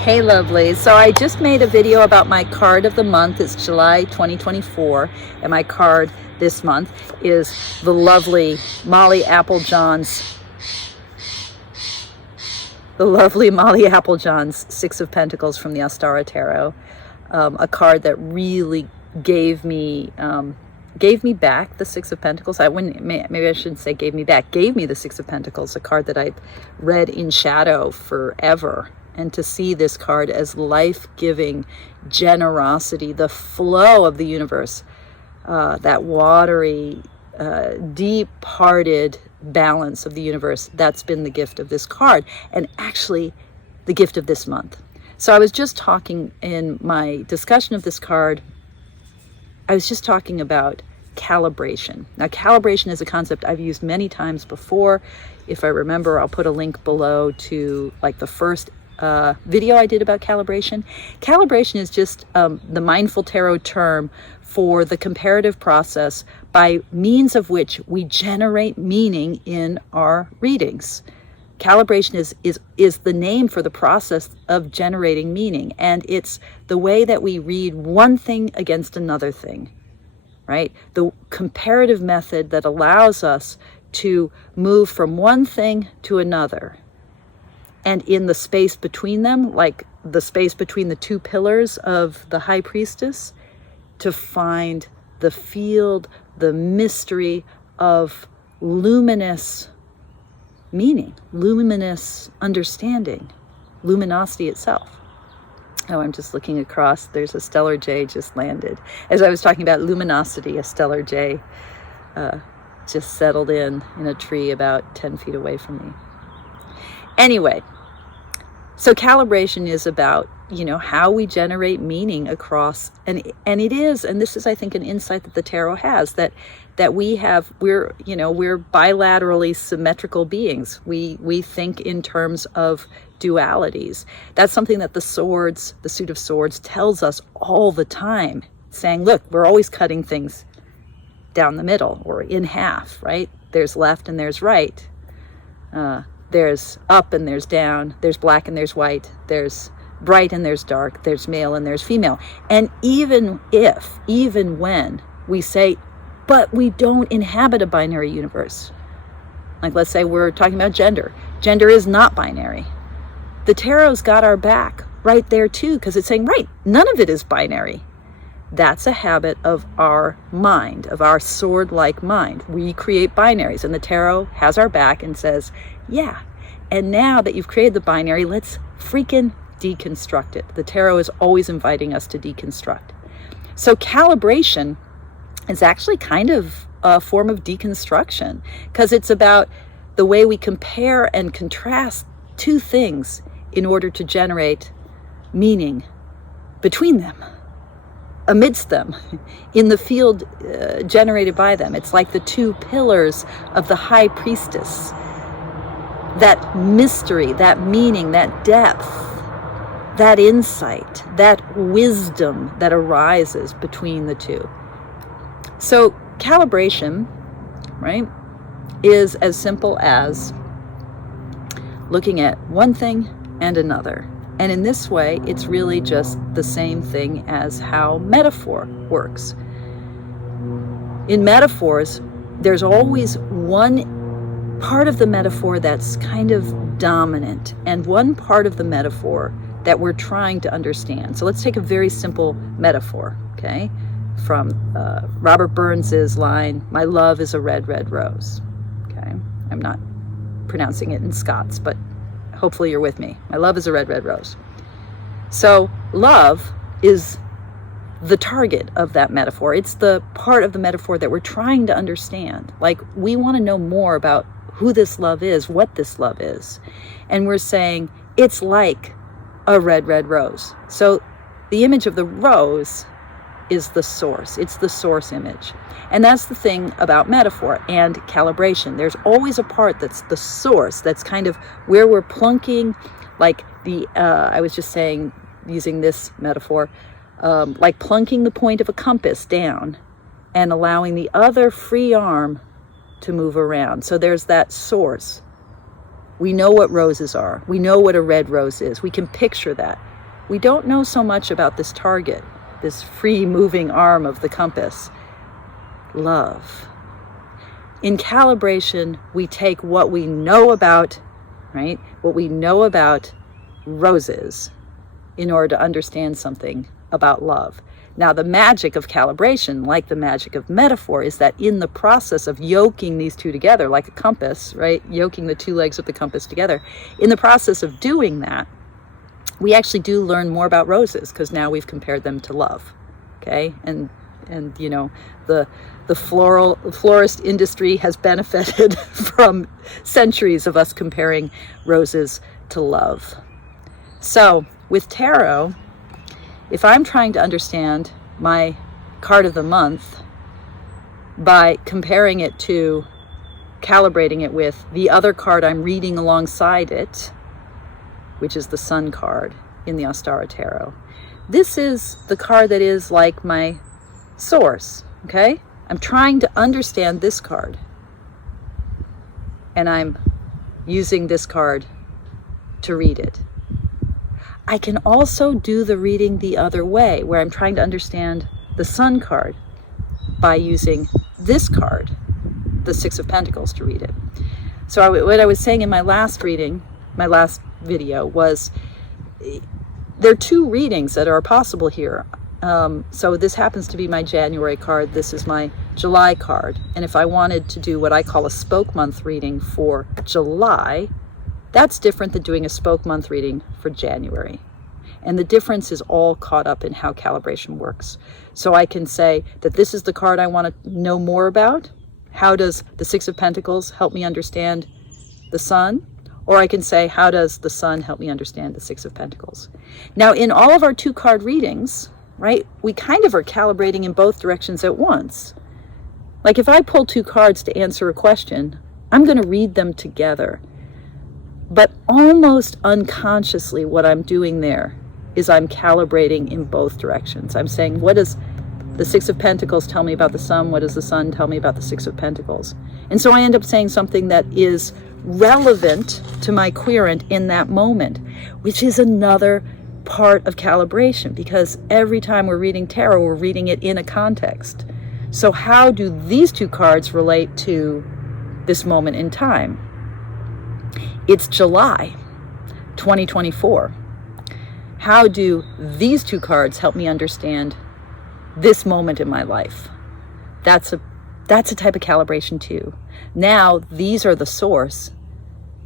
Hey lovely. So I just made a video about my card of the month. It's July 2024 and my card this month is the lovely Molly Applejohn's Six of Pentacles from the Ostara Tarot. A card that really gave me back the Six of Pentacles. Maybe I shouldn't say gave me back, gave me the Six of Pentacles, a card that I've read in shadow forever. And to see this card as life-giving generosity, the flow of the universe, that watery, deep-hearted balance of the universe, that's been the gift of this card, and actually the gift of this month. So I was just talking in my discussion of this card, I was just talking about calibration. Now, calibration is a concept I've used many times before. If I remember, I'll put a link below to like the first video I did about calibration. Calibration is just the mindful tarot term for the comparative process by means of which we generate meaning in our readings. Calibration is the name for the process of generating meaning, and it's the way that we read one thing against another thing, right? The comparative method that allows us to move from one thing to another. And in the space between them, like the space between the two pillars of the High Priestess, to find the field, the mystery of luminous meaning, luminous understanding, luminosity itself. Oh, I'm just looking across. There's a stellar jay just landed. As I was talking about luminosity, a stellar jay just settled in a tree about 10 feet away from me. Anyway, so calibration is about, how we generate meaning across, and it is, and this is, I think, an insight that the tarot has, that we're bilaterally symmetrical beings. We think in terms of dualities. That's something that the suit of swords tells us all the time, saying, look, we're always cutting things down the middle or in half, right? There's left and there's right. There's up and there's down, there's black and there's white, there's bright and there's dark, there's male and there's female. And even when we say, but we don't inhabit a binary universe, like let's say we're talking about gender is not binary. The tarot's got our back right there too, because it's saying, right, none of it is binary. That's a habit of our mind, of our sword-like mind. We create binaries, and the tarot has our back and says, yeah, and now that you've created the binary, let's freaking deconstruct it. The tarot is always inviting us to deconstruct. So calibration is actually kind of a form of deconstruction, because it's about the way we compare and contrast two things in order to generate meaning between them, amidst them, in the field generated by them. It's like the two pillars of the High Priestess. That mystery, that meaning, that depth, that insight, that wisdom that arises between the two. So calibration, right, is as simple as looking at one thing and another. And in this way, it's really just the same thing as how metaphor works. In metaphors, there's always one part of the metaphor that's kind of dominant, and one part of the metaphor that we're trying to understand. So let's take a very simple metaphor, okay? From Robert Burns's line, "My love is a red, red rose." Okay, I'm not pronouncing it in Scots, but hopefully you're with me. My love is a red, red rose. So love is the target of that metaphor. It's the part of the metaphor that we're trying to understand. Like, we want to know more about who this love is, what this love is. And we're saying it's like a red, red rose. So the image of the rose is the source. It's the source image. And that's the thing about metaphor and calibration. There's always a part that's the source, that's kind of where we're plunking, like I was just saying, using this metaphor, like plunking the point of a compass down and allowing the other free arm to move around. So there's that source. We know what roses are. We know what a red rose is. We can picture that. we don't know so much about this target, this free moving arm of the compass, love. In calibration, we take what we know about, right? What we know about roses in order to understand something about love. Now, the magic of calibration, like the magic of metaphor, is that in the process of yoking these two together, like a compass, right? Yoking the two legs of the compass together. In the process of doing that, we actually do learn more about roses because now we've compared them to love, okay? And you know, the florist industry has benefited from centuries of us comparing roses to love. So with tarot, if I'm trying to understand my card of the month by comparing it to, calibrating it with the other card I'm reading alongside it, which is the Sun card in the Ostara Tarot, this is the card that is like my source, okay? I'm trying to understand this card, and I'm using this card to read it. I can also do the reading the other way, where I'm trying to understand the Sun card by using this card, the Six of Pentacles, to read it. So what I was saying in my last reading, my last video, was there are two readings that are possible here. So this happens to be my January card. This is my July card. And if I wanted to do what I call a spoke month reading for July, that's different than doing a spoke month reading for January. And the difference is all caught up in how calibration works. So I can say that this is the card I want to know more about. How does the Six of Pentacles help me understand the Sun? Or I can say, how does the Sun help me understand the Six of Pentacles? Now, in all of our two card readings, right, we kind of are calibrating in both directions at once. Like if I pull two cards to answer a question, I'm going to read them together. But almost unconsciously, what I'm doing there is I'm calibrating in both directions. I'm saying, what does the Six of Pentacles tell me about the Sun? What does the Sun tell me about the Six of Pentacles? And so I end up saying something that is relevant to my querent in that moment, which is another part of calibration, because every time we're reading tarot, we're reading it in a context. So how do these two cards relate to this moment in time? It's July 2024. How do these two cards help me understand this moment in my life? That's a type of calibration too. Now these are the source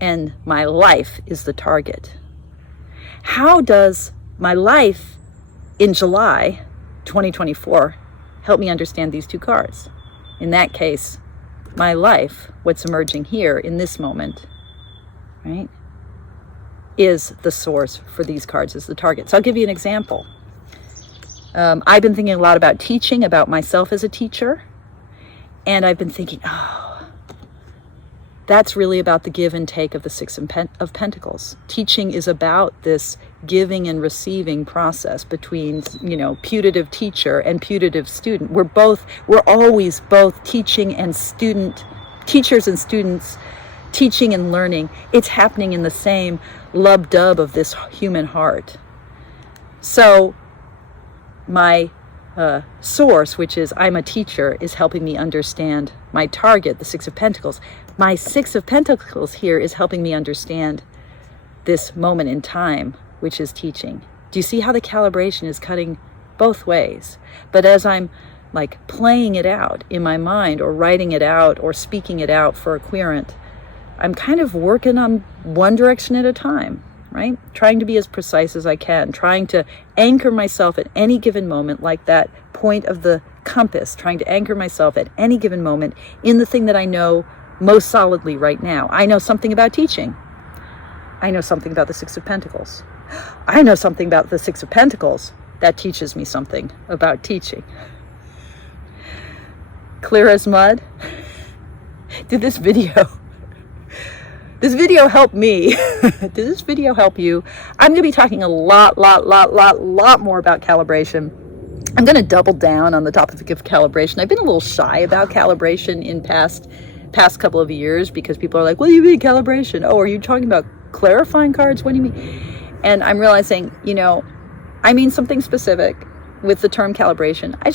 and my life is the target. How does my life in July 2024 help me understand these two cards? In that case, my life, what's emerging here in this moment, right, is the source for these cards, is the target. So I'll give you an example. I've been thinking a lot about teaching, about myself as a teacher, and I've been thinking, that's really about the give and take of the Six of Pentacles. Teaching is about this giving and receiving process between, putative teacher and putative student. We're always both teaching and student, teachers and students, teaching and learning. It's happening in the same lub-dub of this human heart. So my source, which is I'm a teacher, is helping me understand my target, the Six of Pentacles. My Six of Pentacles here is helping me understand this moment in time, which is teaching. Do you see how the calibration is cutting both ways? But as I'm like playing it out in my mind, or writing it out, or speaking it out for a querent, I'm kind of working on one direction at a time, right? Trying to be as precise as I can, trying to anchor myself at any given moment, like that point of the compass, trying to anchor myself at any given moment in the thing that I know most solidly right now. I know something about teaching. I know something about the Six of Pentacles. I know something about the Six of Pentacles that teaches me something about teaching. Clear as mud? Did this video help me? Did this video help you? I'm going to be talking a lot more about calibration. I'm going to double down on the topic of calibration. I've been a little shy about calibration in past couple of years, because people are like, what do you mean calibration? Oh, are you talking about clarifying cards? What do you mean? And I'm realizing, I mean something specific with the term calibration, I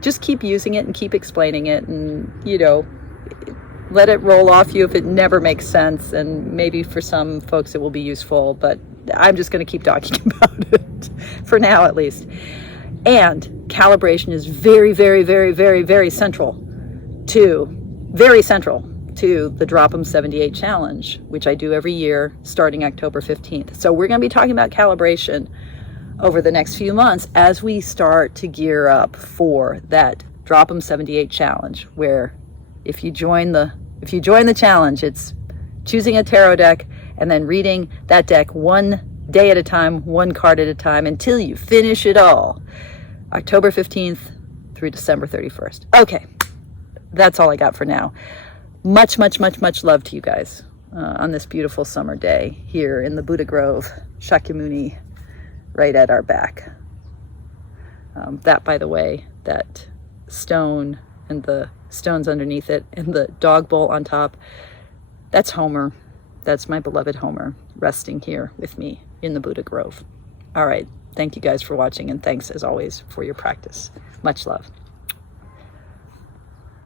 just keep using it and keep explaining it, and let it roll off you if it never makes sense, and maybe for some folks it will be useful, but I'm just going to keep talking about it for now at least. And calibration is very, very, very, very, very central to the Drop 'em 78 challenge, which I do every year starting October 15th. So we're going to be talking about calibration over the next few months as we start to gear up for that Drop 'em 78 challenge, where if you join the challenge, it's choosing a tarot deck and then reading that deck one day at a time, one card at a time, until you finish it all. October 15th through December 31st. Okay, that's all I got for now. Much, much, much, much love to you guys on this beautiful summer day here in the Buddha Grove, Shakyamuni, right at our back. That, by the way, that stone and the stones underneath it and the dog bowl on top, that's Homer. That's my beloved Homer resting here with me in the Buddha Grove. All right. Thank you guys for watching, and thanks as always for your practice. Much love.